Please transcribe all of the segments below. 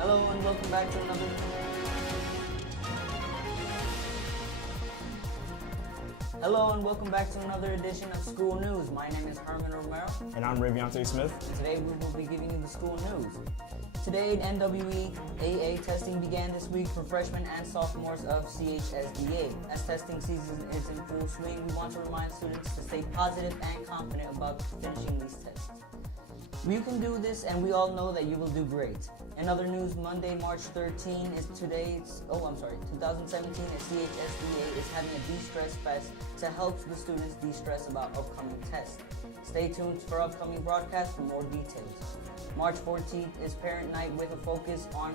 Hello and welcome back to another. Hello and welcome back to another edition of School News. My name is Herman Romero. And I'm Raviante Smith. Today we will be giving you the school news. Today, NWE AA testing began this week for freshmen and sophomores of CHSDA. As testing season is in full swing, we want to remind students to stay positive and confident about finishing these tests. You can do this, and we all know that you will do great. In other news, Monday, March 13 is 2017, CHSDA is having a de-stress fest to help the students de-stress about upcoming tests. Stay tuned for upcoming broadcasts for more details. March 14th is Parent Night with a focus on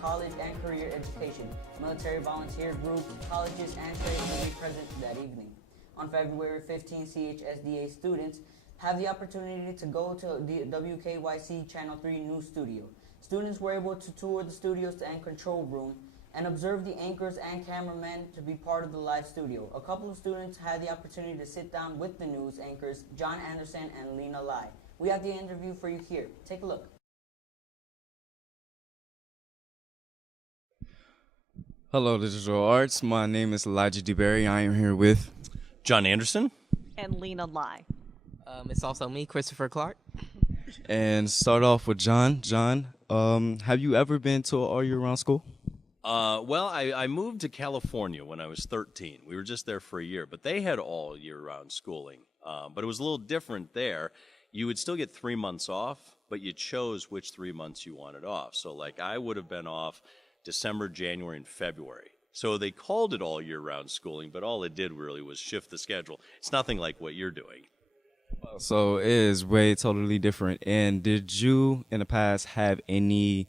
college and career education. Military volunteer groups, colleges, and trades will be present that evening. On February 15th, CHSDA students have the opportunity to go to the WKYC Channel 3 news studio. Students were able to tour the studios and control room and observe the anchors and cameramen to be part of the live studio. A couple of students had the opportunity to sit down with the news anchors, John Anderson and Lena Lai. We have the interview for you here. Take a look. Hello, Digital Arts. My name is Elijah DeBerry. I am here with John Anderson. And Lena Lai. It's also me, Christopher Clark. And start off with John. John, have you ever been to an all-year-round school? Well, I moved to California when I was 13. We were just there for a year, but they had all year-round schooling. But it was a little different there. You would still get 3 months off, but you chose which 3 months you wanted off. So like I would have been off December, January, and February. So they called it all year-round schooling, but all it did really was shift the schedule. It's nothing like what you're doing. So it is way totally different. And did you, in the past, have any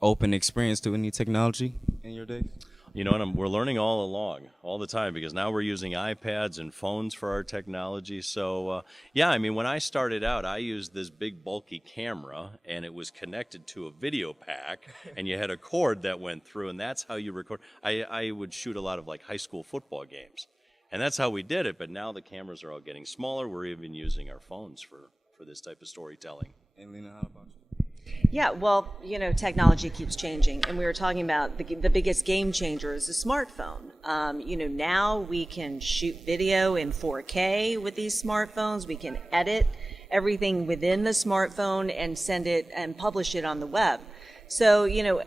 open experience to any technology in your days? You know, and we're learning all along, all the time, because now we're using iPads and phones for our technology. So, yeah, I mean, when I started out, I used this big, bulky camera, and it was connected to a video pack, and you had a cord that went through, and that's how you record. I would shoot a lot of, like, high school football games, and that's how we did it. But now the cameras are all getting smaller. We're even using our phones for this type of storytelling. And Lena, how about you? Yeah, well, you know, technology keeps changing, and we were talking about the biggest game changer is the smartphone. You know, now we can shoot video in 4K with these smartphones. We can edit everything within the smartphone and send it and publish it on the web. So, you know,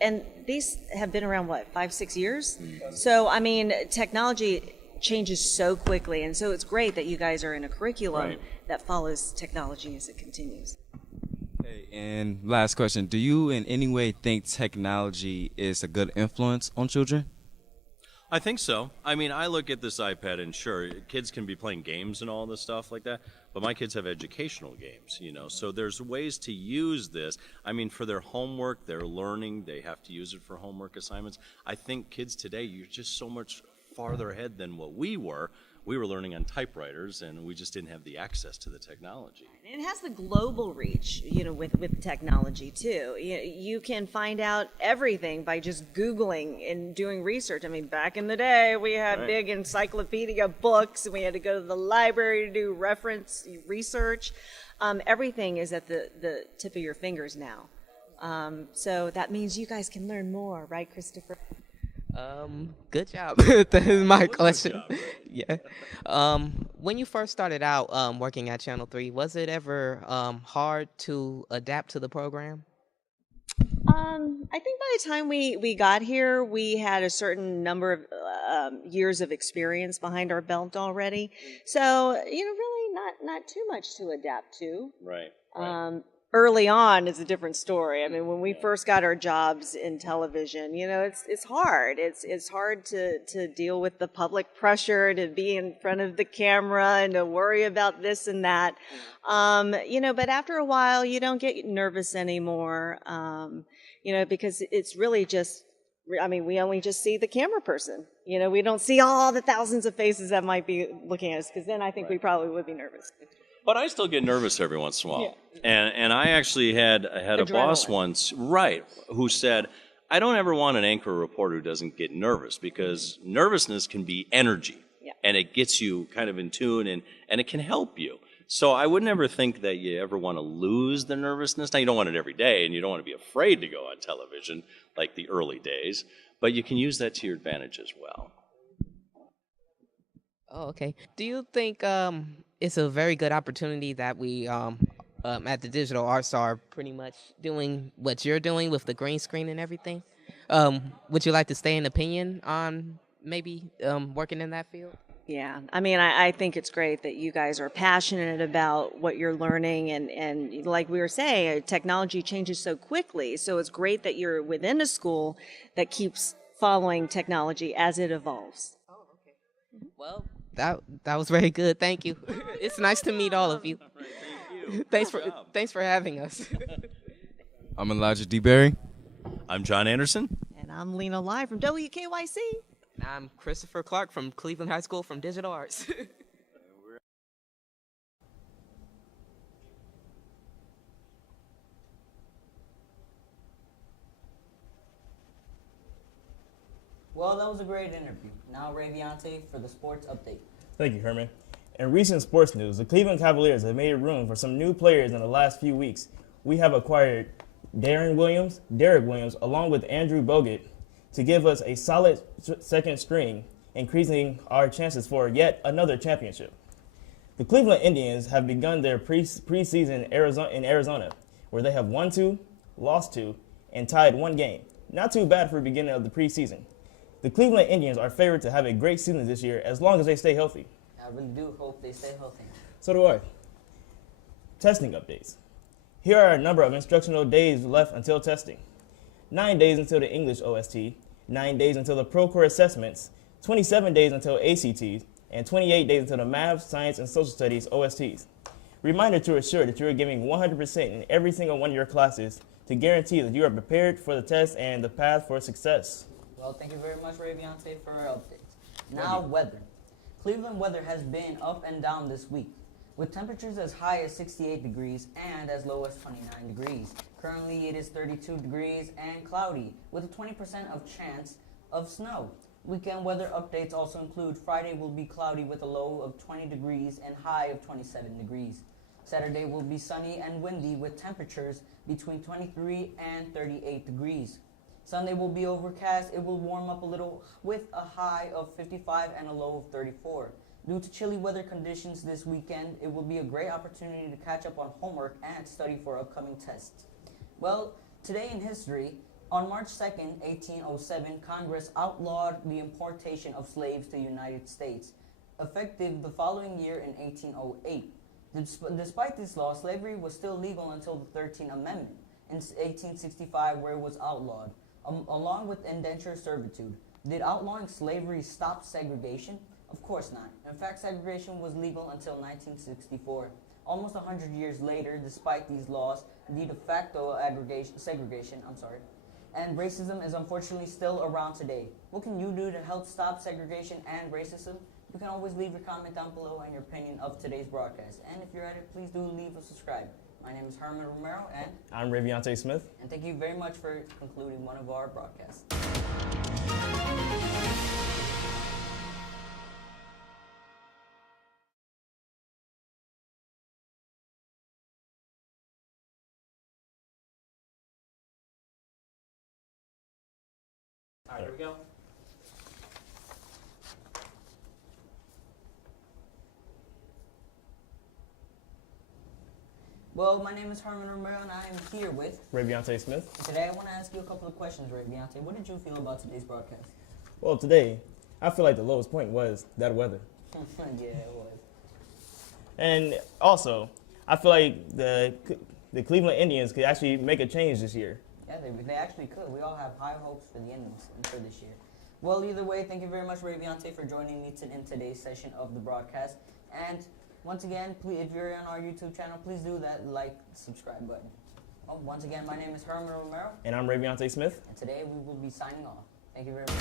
and these have been around, what, 5-6 years? So, I mean, technology changes so quickly, and so it's great that you guys are in a curriculum that follows technology as it continues. And last question, do you in any way think technology is a good influence on children? I think so. I mean, I look at this iPad and sure, kids can be playing games and all this stuff like that, but my kids have educational games, you know, so there's ways to use this. I mean, for their homework, their learning, they have to use it for homework assignments. I think kids today, you're just so much farther ahead than what we were. We were learning on typewriters, and we just didn't have the access to the technology. It has the global reach, you know, with technology too. You can find out everything by just Googling and doing research. I mean, back in the day, we had big encyclopedia books, and we had to go to the library to do reference research. Everything is at the tip of your fingers now. So that means you guys can learn more, right, Christopher? Good job. That is my question. Yeah. When you first started out working at Channel 3, was it ever hard to adapt to the program? I think by the time we got here, we had a certain number of years of experience behind our belt already. So, you know, really not too much to adapt to. Right. Early on is a different story. I mean, when we first got our jobs in television, you know, it's hard. It's hard to deal with the public pressure, to be in front of the camera and to worry about this and that. You know, but after a while, you don't get nervous anymore, you know, because it's really just, I mean, we only just see the camera person. You know, we don't see all the thousands of faces that might be looking at us, because then I think we probably would be nervous. But I still get nervous every once in a while. Yeah. And I actually had a boss once, who said, I don't ever want an anchor or reporter who doesn't get nervous, because nervousness can be energy. And it gets you kind of in tune, and it can help you. So I would never think that you ever want to lose the nervousness. Now, you don't want it every day, and you don't want to be afraid to go on television like the early days, but you can use that to your advantage as well. Oh, okay. Do you think it's a very good opportunity that we at the Digital Arts are pretty much doing what you're doing with the green screen and everything? Would you like to stay an opinion on maybe working in that field? Yeah, I mean, I think it's great that you guys are passionate about what you're learning, and like we were saying, technology changes so quickly. So it's great that you're within a school that keeps following technology as it evolves. Well, that was very good. Thank you. It's nice to meet all of you. Thanks for having us. I'm Elijah D. Berry. I'm John Anderson. And I'm Lena Lai from WKYC. And I'm Christopher Clark from Cleveland High School from Digital Arts. Well, that was a great interview. Now, Raviante for the sports update. Thank you, Herman. In recent sports news, the Cleveland Cavaliers have made room for some new players in the last few weeks. We have acquired Derek Williams, along with Andrew Bogut, to give us a solid second string, increasing our chances for yet another championship. The Cleveland Indians have begun their preseason in Arizona, where they have won 2, lost 2, and tied 1 game. Not too bad for the beginning of the preseason. The Cleveland Indians are favored to have a great season this year as long as they stay healthy. I really do hope they stay healthy. So do I. Testing updates. Here are a number of instructional days left until testing. 9 days until the English OST, 9 days until the Procore assessments, 27 days until ACTs, and 28 days until the Math, Science, and Social Studies OSTs. Reminder to assure that you are giving 100% in every single one of your classes to guarantee that you are prepared for the test and the path for success. Well, thank you very much, Raviante, for our updates. Now, weather. Cleveland weather has been up and down this week, with temperatures as high as 68 degrees and as low as 29 degrees. Currently, it is 32 degrees and cloudy, with a 20% of chance of snow. Weekend weather updates also include Friday will be cloudy with a low of 20 degrees and high of 27 degrees. Saturday will be sunny and windy with temperatures between 23 and 38 degrees. Sunday will be overcast. It will warm up a little with a high of 55 and a low of 34. Due to chilly weather conditions this weekend, it will be a great opportunity to catch up on homework and study for upcoming tests. Well, today in history, on March 2nd, 1807, Congress outlawed the importation of slaves to the United States, effective the following year in 1808. Despite this law, slavery was still legal until the 13th Amendment in 1865, where it was outlawed, along with indentured servitude. Did outlawing slavery stop segregation? Of course not. In fact, segregation was legal until 1964. Almost 100 years later, despite these laws, the de facto segregation, and racism is unfortunately still around today. What can you do to help stop segregation and racism? You can always leave your comment down below and your opinion of today's broadcast. And if you're at it, please do leave a subscribe. My name is Herman Romero, and I'm Raviante Smith. And thank you very much for concluding one of our broadcasts. All right, here we go. Well, my name is Herman Romero, and I am here with Raviante Smith. And today I want to ask you a couple of questions, Raviante. What did you feel about today's broadcast? Well, today, I feel like the lowest point was that weather. Yeah, it was. And also, I feel like the Cleveland Indians could actually make a change this year. Yeah, they actually could. We all have high hopes for the Indians and for this year. Well, either way, thank you very much, Raviante, for joining me in today's session of the broadcast. And once again, please, if you're on our YouTube channel, please do that subscribe button. Well, once again, my name is Herman Romero. And I'm Raviante Smith. And today we will be signing off. Thank you very much.